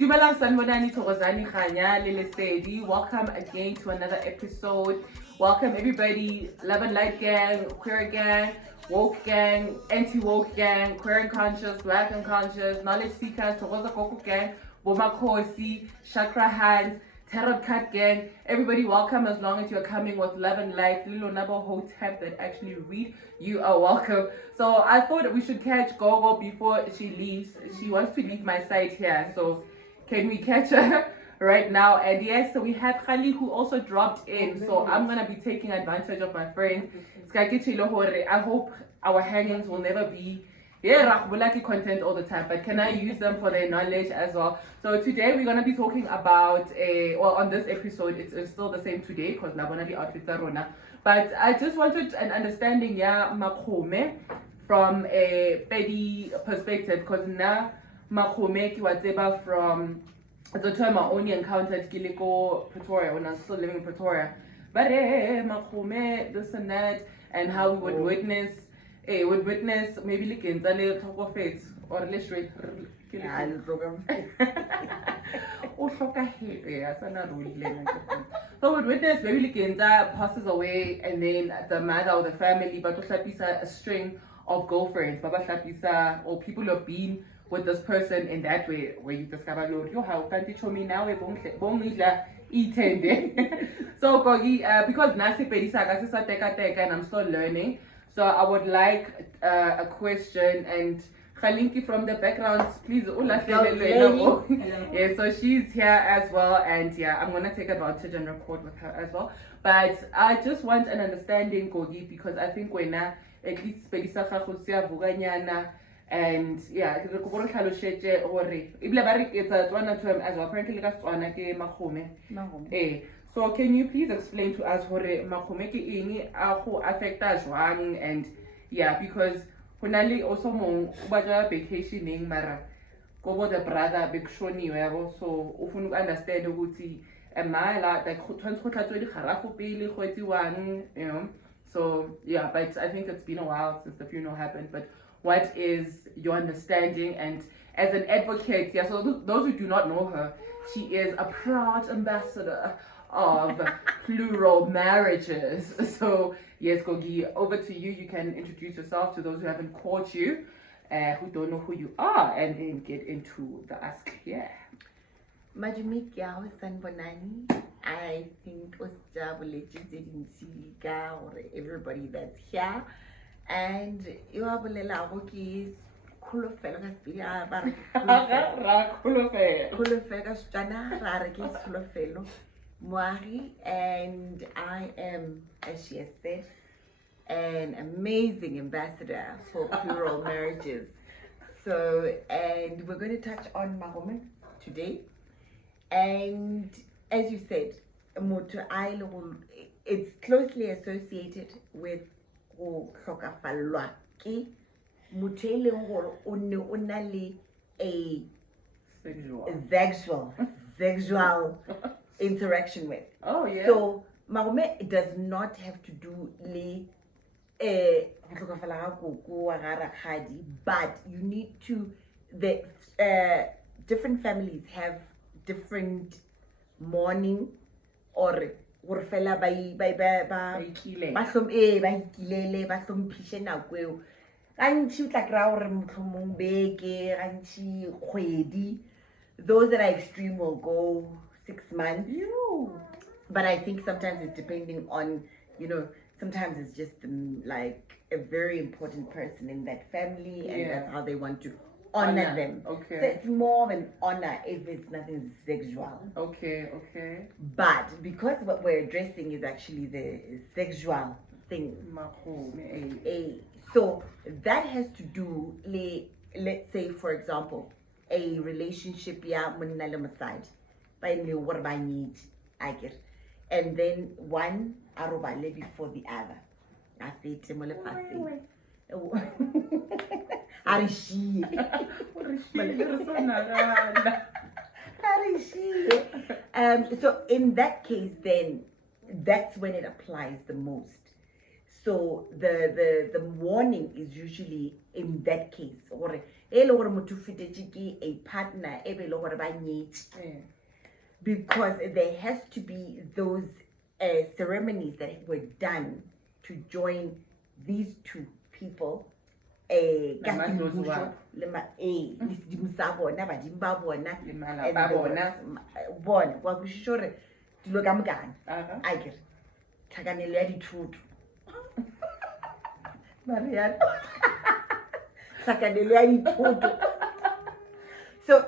Dumelang sanibonani thokozani khanya le Sepedi. Welcome again to another episode. Welcome everybody, Love and Light gang, queer gang, woke gang, anti-woke gang, queer and conscious, black and conscious, knowledge seekers, thokoza koko gang, bomakhosi, chakra hands, tarot card gang. Everybody welcome, as long as you're coming with love and light. Little Nabo Hotep that actually read, you are welcome. So I thought we should catch Gogo before she leaves. She wants to leave my side here, so can we catch her right now? And yes, so we have Khali who also dropped in, so I'm gonna be taking advantage of my friend. I hope our hangings will never be content all the time, but can I use them for their knowledge as well? So today we're gonna be talking about on this episode it's still the same today because I'm gonna be outfits Rona. But I just wanted an understanding, Makgome, from a Pedi perspective, because now Makgome ki wa tseba from the time I only encountered Kiliko Pretoria when I was still living in Pretoria. But Makgome, this and that, and how we would witness maybe like in the talk of it or let's read. So would witness maybe like in that passes away and then the mother or the family, but a string of girlfriends, or people who have been with this person in that way, where you discover, yo, how can't you show me now? So, because Nasi Pedisa and I'm still learning, so I would like a question, and Khalinki from the background, please. Yeah, so she's here as well, and yeah, I'm gonna take advantage and record with her as well. But I just want an understanding, Gogi, because I think when at least Pedisa Vuganyana. And yeah, it's a Tswana term as well. Apparently, Tswana ke Makgome. So can you please explain to us hore Makgome ke eng a go affecta jwang? And yeah, because honali also mong ubatla vacationing mara go the brother big shoniwe, so ufuna understand ukuthi am I like go tshwantse di kharafu pele go tsiwang, you know. So yeah, but I think it's been a while since the funeral happened, but what is your understanding? And as an advocate, yeah, so those who do not know her, she is a proud ambassador of plural marriages. So yes, Gogi, over to you. You can introduce yourself to those who haven't caught you, who don't know who you are, and then get into the ask here. Majumik Yao Sanbonani, I think was or everybody that's here. And you have a little is Tsholofelo Moagi, and I am, as she has said, an amazing ambassador for plural marriages. So, and we're going to touch on Makgome today. And as you said, it's closely associated with a sexual interaction with. Oh yeah. So Makgome does not have to do but you need to different families have different mourning or fela ba ikilele ba hlomphishe nako eo gantši o tla kry-a gore mohlomong beke gantši kgwedi. Those that are extreme will go 6 months. But I think sometimes it's depending on, you know, sometimes it's just like a very important person in that family, and that's how they want to honor them. Okay. So it's more of an honor if it's nothing sexual. Okay. But because what we're addressing is actually the sexual thing. So that has to do, let's say for example, a relationship side by what I need, I get. And then one arobale before the other. I fit so in that case, then that's when it applies the most. So the warning is usually in that case, or a partner because there has to be those ceremonies that were done to join these two people. So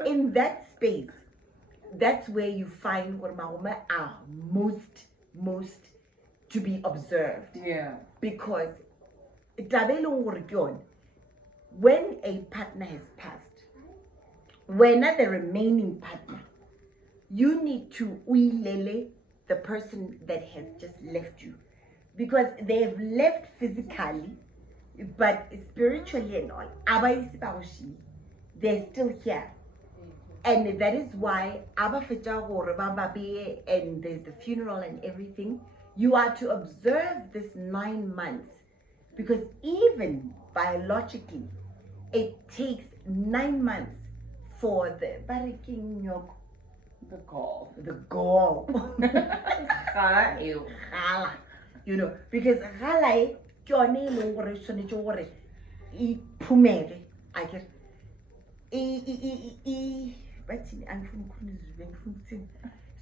in that space, that's where you find what Makgome are most to be observed. Yeah. Because when a partner has passed, when not the remaining partner, you need to uilele the person that has just left you, because they have left physically, but spiritually and all, they're still here. And that is why and there's the funeral and everything. You are to observe this 9 months, because even biologically, it takes 9 months for the gall. You know, because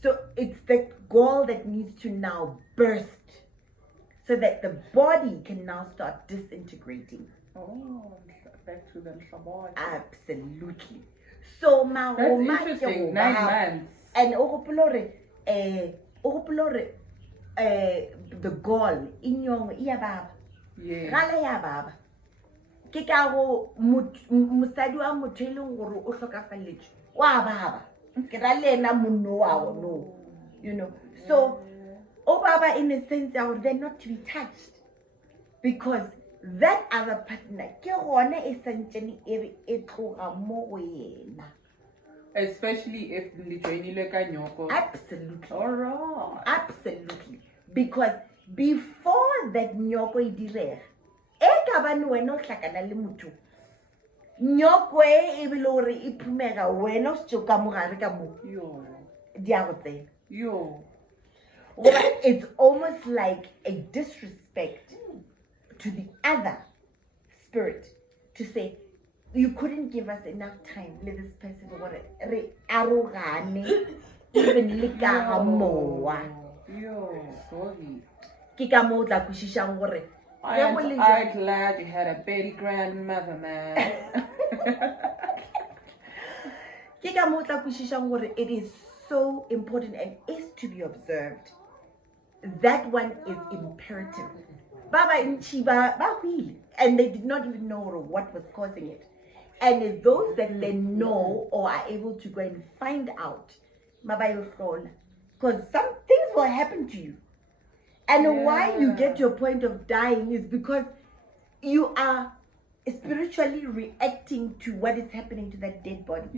so it's the gall that needs to now burst so that the body can now start disintegrating. Oh, back to the Shabbat. Absolutely. So that's interesting. 9 months. And the gall in your iababa. Yeah. Ke ka go mosadi wa motho e leng gore o hlokafalletse wa baba ke ra le ena monno wa no, you know. So o baba in a sense they're not to be touched, because that other partner ke gone e santsene e tloga mo go yena, especially if le joinile ka nyoko. Absolutely. All right. Absolutely. Because before that nyoko e direga, wena o hlakana le motho, nyoko e bile gore e phumega wena o se ka mogare ka mo di a go tsena. It's almost like a disrespect to the other spirit to say you couldn't give us enough time. Let this person re arogane even le ka mowa. Sorry. Ke ka mo tla kushishang gore I'm glad you had a baby grandmother, man. It is so important and is to be observed. That one is imperative. Baba and Chiba, and they did not even know what was causing it. And those that they know or are able to go and find out, because some things will happen to you. And why you get to a point of dying is because you are spiritually reacting to what is happening to that dead body.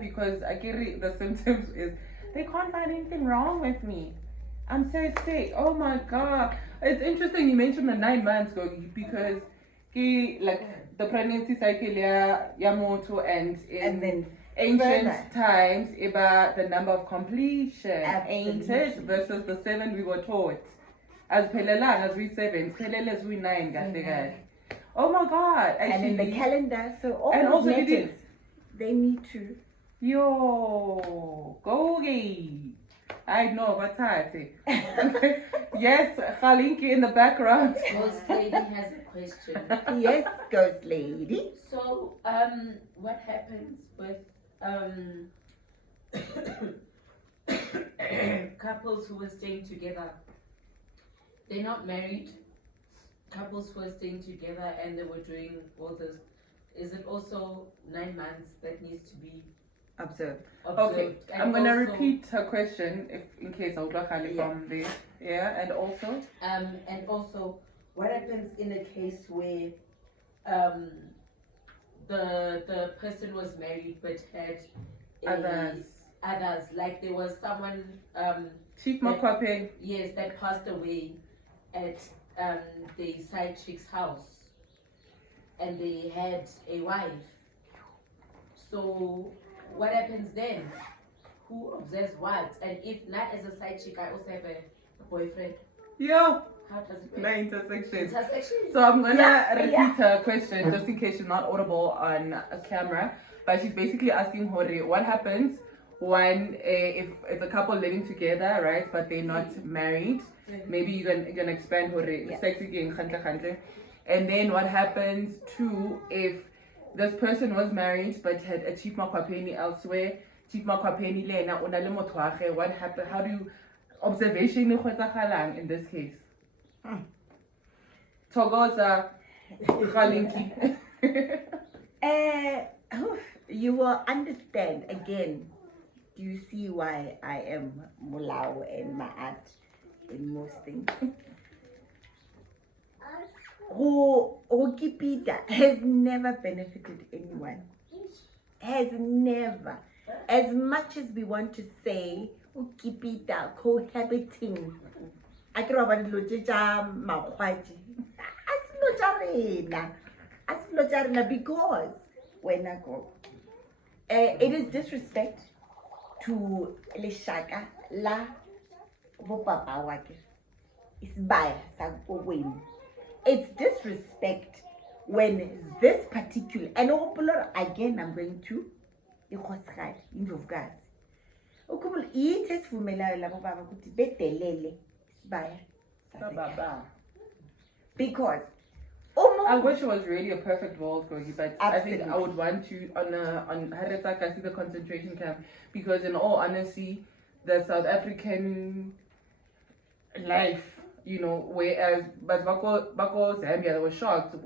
Because I get the symptoms is they can't find anything wrong with me. I'm so sick. Oh my God. It's interesting you mentioned the 9 months ago, because like the pregnancy cycle yamoto and then ancient times about the number of completion, ain't it? Versus the 7 we were taught. As Pelelang, as we 7, Pelele as we 9, oh my God. Actually, and in the calendar, so all the letters, they need to. Gogi. I know, but yes, Khalinki in the background. Ghost Lady has a question. Yes, Ghost Lady. So, what happens with couples who were staying together? They're not married. Couples who are staying together and they were doing all this. Is it also 9 months that needs to be observed? Okay, and I'm gonna repeat her question in case I'll from there. Yeah, and also, what happens in a case where the person was married but had others, like there was someone Chief Makgome, yes, that passed away at the side chick's house. and they had a wife. So what happens then? Who observes what? And if not as a side chick, I also have a boyfriend. Yeah. How does it The work? intersection. Intersection? So I'm gonna Yeah, repeat yeah. her question just in case she's not audible on a camera. But she's basically asking Hori, what happens when if it's a couple living together, right? But they're not married. Maybe you can expand Hori, Yeah. sex again, and then what happens too if this person was married but had a chief makwapeni elsewhere? Chief makwapeni lena una le motho wa gagwe, what happened? How do you observation in this case? Togoza Galinki. You will understand again. Do you see why I am Mulao and Ma'at in most things? Wikipedia has never benefited anyone. Has never. As much as we want to say Wikipedia cohabiting, I can about because when I go, it is disrespect to Leshaka la Bopapa Wake. It's by Sagwin. It's disrespect when this particular and again I'm going to of gas. It is because I wish it was really a perfect world, Gogi, but I think I would want to on Haretaka see the concentration camp, because in all honesty, the South African life, you know, whereas but Bako Zambia, they were shocked.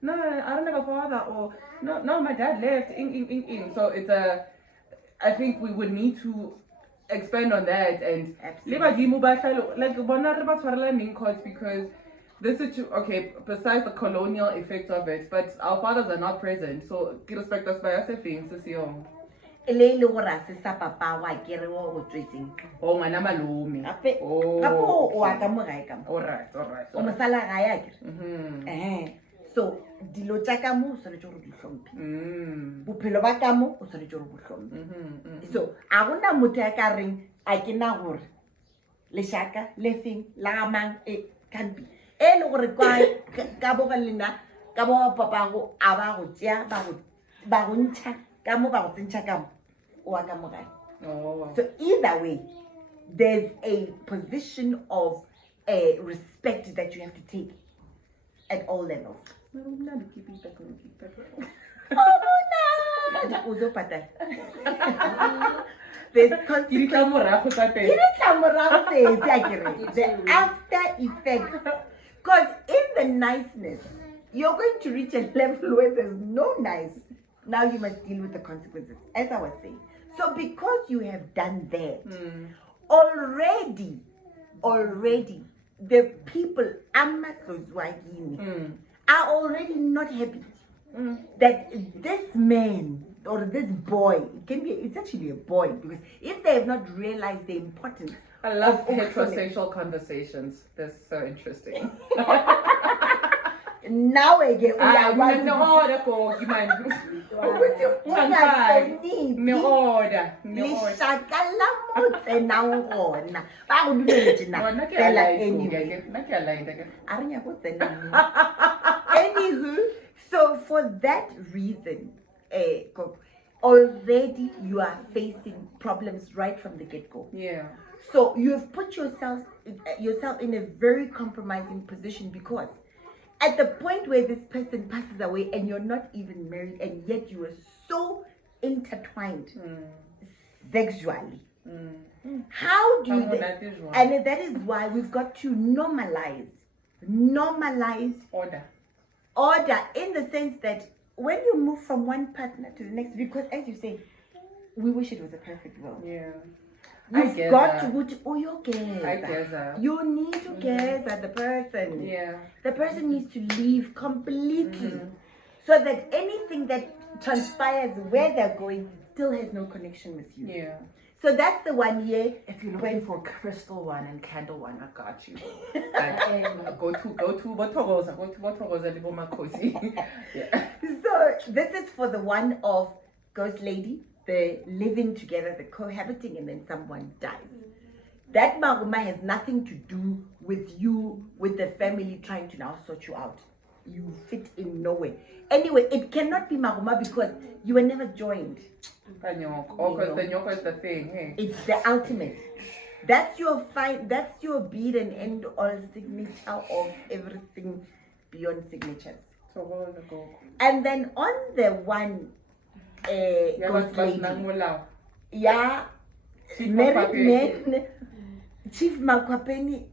No, I don't have a father, or no, my dad left. So it's I think we would need to expand on that and like because this is okay, besides the colonial effect of it, but our fathers are not present, so respect us by us things to see on. Oh, my nama lumi. Oh, alright. So, dilo tsa ka mo o tshwanetse gore di hlomphe. Bophelo ba ka mo o tshwanetse gore bo hlomphe. So, a gona motho ya ka reng a ke na gore leshaka le feng la mang e can be. E le gore ka bo lena ka bo papa go a ba go tšea ba go ntsha ka mo ba go tsentšha ka mo o wa ka mo gae. So either way, there's a position of respect that you have to take at all levels. There's consequences. The after effects. Because in the niceness, you're going to reach a level where there's no nice. Now you must deal with the consequences, as I was saying. So because you have done that, already, the people are already not happy that this man or this boy, it's actually a boy, because if they have not realized the importance. I love heterosexual conversations. They're so interesting. Now again, anywho, so for that reason, already you are facing problems right from the get-go. Yeah. So you have put yourself in a very compromising position, because at the point where this person passes away and you're not even married, and yet you are so intertwined sexually. How do you and that is why we've got to normalize order in the sense that when you move from one partner to the next, because as you say, we wish it was a perfect world. Yeah. You've got to put your I guess that. You need to guess at the person. Yeah. The person needs to leave completely, so that anything that transpires where they're going still has no connection with you. Yeah. So that's the 1 year. If you're looking for crystal one and candle one, I got you. Like, go to Botogoza, Libo Makgome. Yeah. So this is for the one of ghost lady, the living together, the cohabiting, and then someone dies. That Makgome has nothing to do with you, with the family trying to now sort you out. You fit in nowhere. Anyway, it cannot be Makgome because you were never joined. Oh, because the nyoko is the thing, hey? It's the ultimate. That's your that's your bead and end all signature of everything beyond signatures. So what was the goal? And then on the one ghost lady, yeah, married men, Chief Makgome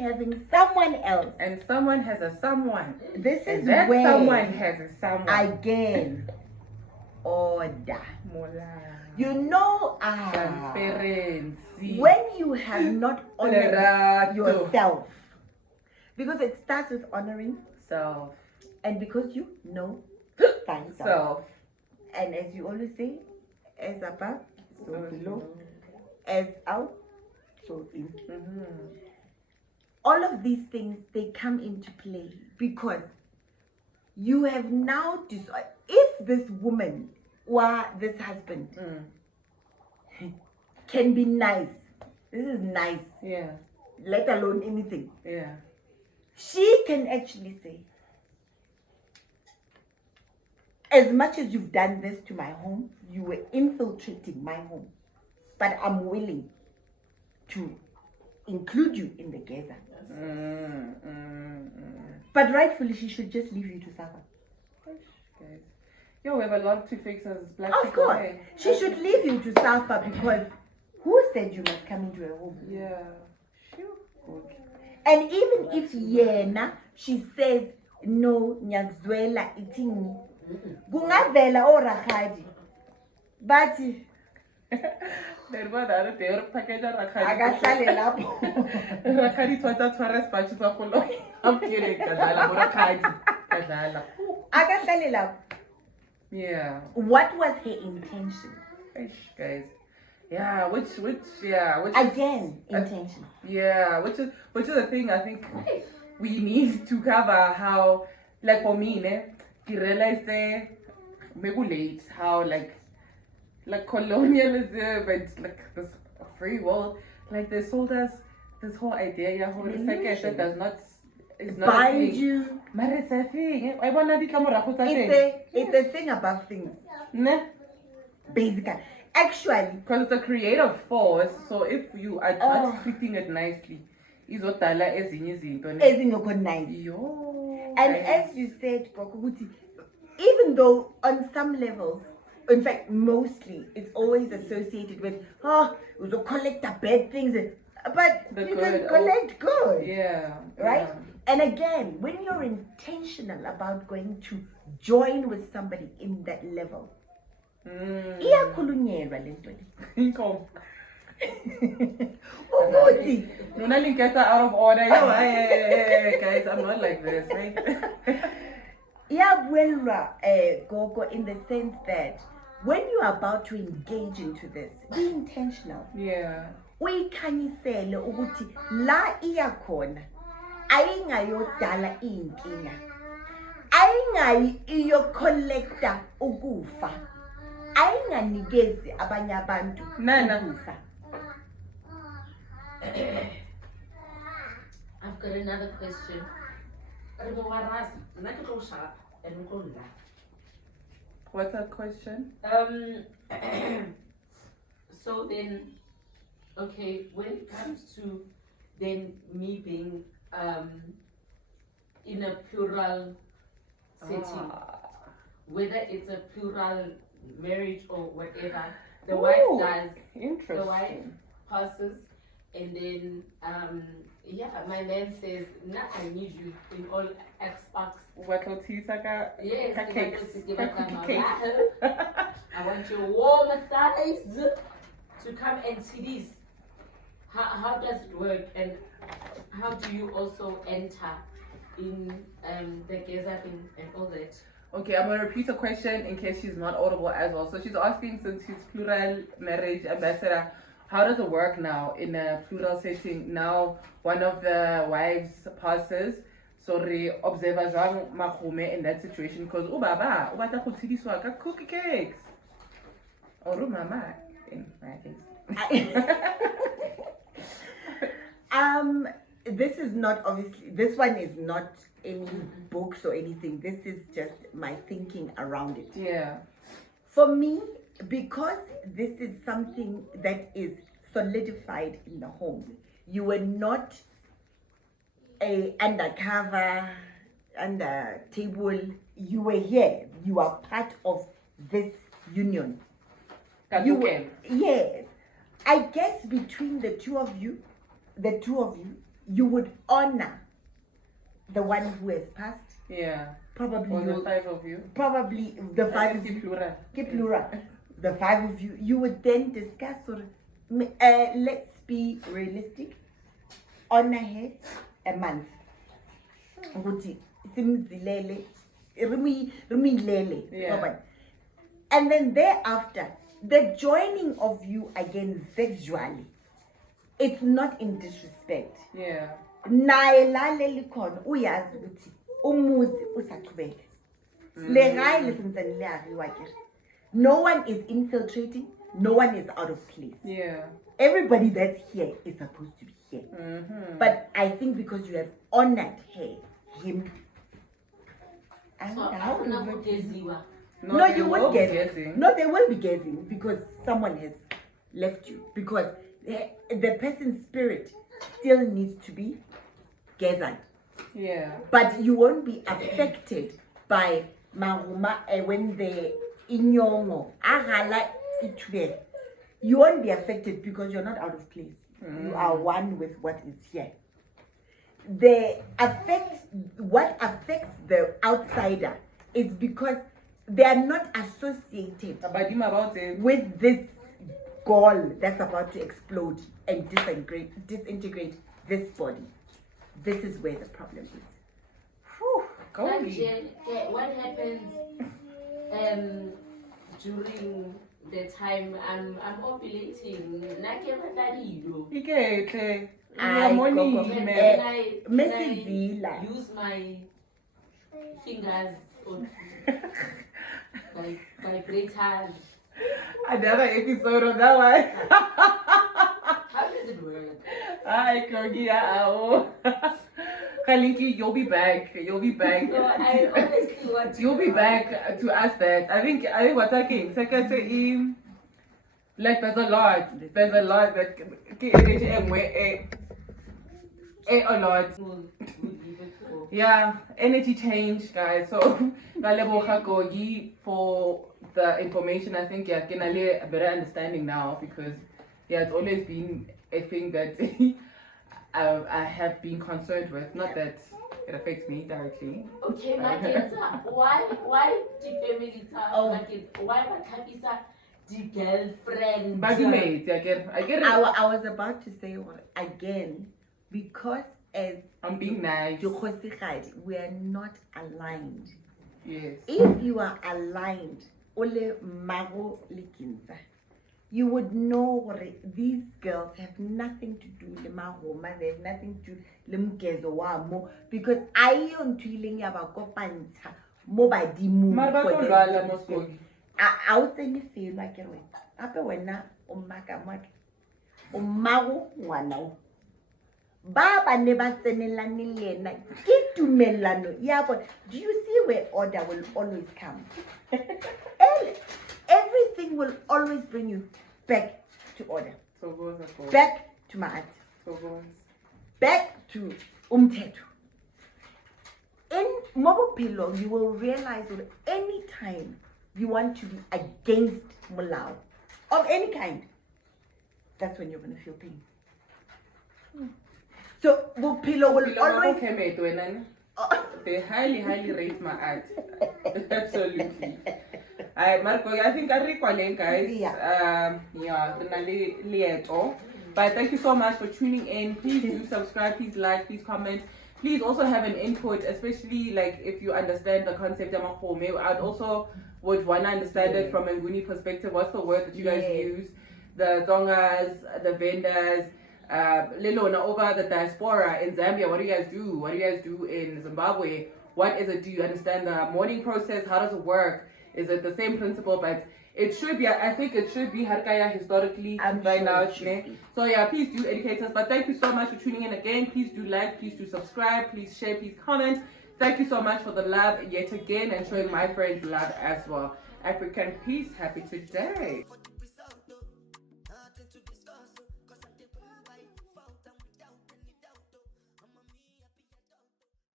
having someone else. And someone has a someone. This is and that where someone has a someone. again order. Mola. You know, Transparency. when you have not honored yourself, because it starts with honoring Self. and because you know thyself. Self. And as you always say, as above, so below, as out, so in. All of these things, they come into play because you have now decided if this woman or this husband can be nice. This is nice. Yeah. Let alone anything. Yeah. She can actually say, as much as you've done this to my home, you were infiltrating my home. But I'm willing to include you in the gather. But rightfully, she should just leave you to suffer. Guys. Yo, we have a lot to fix as black Of people. course. Hey? She should leave you to suffer because who said you must come into her home? Yeah. Sure. Okay. And even if yena, she says, no, nyakzwela itingi. Gungavela o rakhadi. But Then what the other day, or package akahlale lapho. Rakadi twata twaras patches of follow. I'm kidding. Kadala, Rakadi. Kadala. Akahlale lapho. Yeah. What was her intention? Ish, guys. Yeah, which Again, intention. Yeah, which is the thing I think we need to cover. How, like for me, I realized maybe late how like colonialism and like this free world, like they sold us this whole idea how the second does not is not bind you. It's a thing. It's a thing about things. Basically. Actually, because it's a creative force, so if you are not treating it nicely, izodala ezinye izinto ezingekho nice. Yo. And as you said, Kokubuti, even though on some levels, in fact, mostly, it's always associated with, you will collect the bad things, but you can collect good. Yeah. Right? Yeah. And again, when you're intentional about going to join with somebody in that level, iyakhulunyelwa le nto le. Income. Ukuthi Nonali get her out of order. Yo, hey, guys, I'm not like this, right? iyabuelwa gogo in the sense that when you are about to engage into this, be intentional. Yeah. Uyikhanyisele ukuthi la iya khona ayingayodala inkinga. Ayingayi iyo collector ukufa. Ayinganikezi abanye abantu ukufa. I've got another question. What's that question? So then, okay, when it comes to then me being in a plural setting, whether it's a plural marriage or whatever, the wife dies, the wife passes, and then my man says, nah, I need you in all aspects. Yes, I want your warm thighs to come and see this. How does it work, and how do you also enter in the gathering and all that? Okay, I'm gonna repeat a question in case she's not audible as well. So she's asking, since she's plural marriage ambassador, how does it work now in a plural setting? Now one of the wives passes, so re observe jwang Makgome in that situation, because o baba o batla go tshediswa ka cookie cakes. Or mama in my case. This is not obviously, this one is not any books or anything. This is just my thinking around it. Yeah. For me, because this is something that is solidified in the home, you were not a undercover, under table, you were here, you are part of this union. Yes. I guess between the two of you, you would honor the one who has passed. Yeah. Probably Or the five of you. Probably the five of you. Plural. The five of you. You would then discuss, or let's be realistic. Honor her a month. Yeah. And then thereafter, the joining of you again sexually, it's not in disrespect. Yeah. Naye laleli khona uyazi ukuthi umuzi usaqhubeka. Le gae le santsane le agriwa ke. No one is infiltrating, no one is out of place. Yeah. Everybody that's here is supposed to be here. Mm-hmm. But I think because you have honored him. So, No, you will would be guess. guessing. No, they will be guessing because someone has left you. Because the person's spirit still needs to be gathered. Yeah. But you won't be affected by Mahuma when the inyongo agala itube. You won't be affected because you're not out of place. You are one with what is here. What affects the outsider is because they are not associated with this gall that's about to explode and disintegrate this body. This is where the problem is. What happens during the time I'm ovulating? Can I use my fingers or like vibrators? Another episode of that one. How does it work? Hi, Kogia. Kaliki, you'll be back. You'll be back. No, I honestly want to. You'll be back to ask that. I think what's talking. Second, like there's a lot that a lot. Yeah, energy change, guys. So, Galeboha Kogi for the information. I think yeah, can a better understanding now because yeah, it's always been a thing that I have been concerned with. Not that it affects me directly. Okay, Maketa, why the family why Makabisa the girlfriend? Badumate, I get it. I was about to say again, because as I'm being nice. We are not aligned. Yes. If you are aligned, Ole Mago Likinza, you would know these girls have nothing to do with Mahoma, there's nothing to Limkezo Wamo, because I am tweeling about Kopanta, Mobadi Moon. I would say, feel like it. Apa wena Mago Wano. Baba never tsenelani lena ke tumelano ya bona. Do you see where order will always come? Everything will always bring you back to order, back to Maat, back to Umteto. In Mobopilo, you will realize that any time you want to be against Mulao of any kind, that's when you're going to feel pain. So Bupilo will always. They highly rate my art. Absolutely. Marco, I think I recall guys. Yeah, but thank you so much for tuning in. Please do subscribe, please like, please comment. please also have an input, especially like if you understand the concept of Makgome. I'd also would want to understand it from a Nguni perspective. What's the word that you guys use? The Tongas, the vendors, Lilona over the diaspora in Zambia. What do you guys do? What do you guys do in Zimbabwe? What is it? Do you understand the mourning process? How does it work? Is it the same principle? But it should be, I think it should be Harkaya historically I'm right sure now. it should be. So yeah, please do educate us. But thank you so much for tuning in again. Please do like, please do subscribe, please share, please comment. Thank you so much for the love yet again and showing my friends love as well. African peace, happy today.